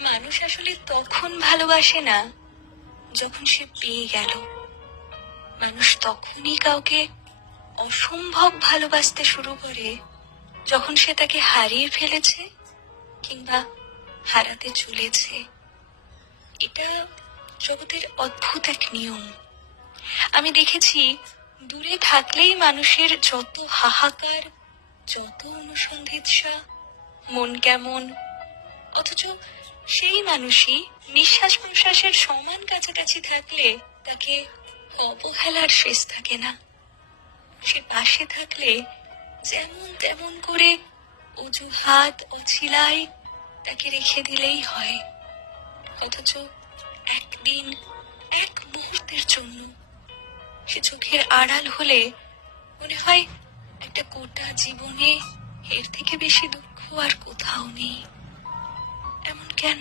মানুষ আসলে তখন ভালোবাসে না যখন সে পেয়ে গেল। মানুষ তখনই কাউকে অসম্ভব ভালোবাসতে শুরু করে যখন সে তাকে হারিয়ে ফেলেছে কিংবা হারাতে চলেছে। এটা জগতের অদ্ভুত এক নিয়ম। আমি দেখেছি, দূরে থাকলেই মানুষের যত হাহাকার, যত অনুসন্ধিৎসা, মন কেমন, অথচ সেই মানুষই নিঃশ্বাস প্রশ্বাসের সমান কাছাকাছি থাকলে তাকে অবহেলার শেষ থাকে না। সে পাশে থাকলে যেমন তেমন করে অজুহাত অছিলায় তাকে রেখে দিলেই হয়। অথচ একদিন, এক মুহূর্তের জন্য সে চোখের আড়াল হলে মনে হয় একটা গোটা জীবনে এর থেকে বেশি দুঃখ আর কোথাও নেই। এমন কেন?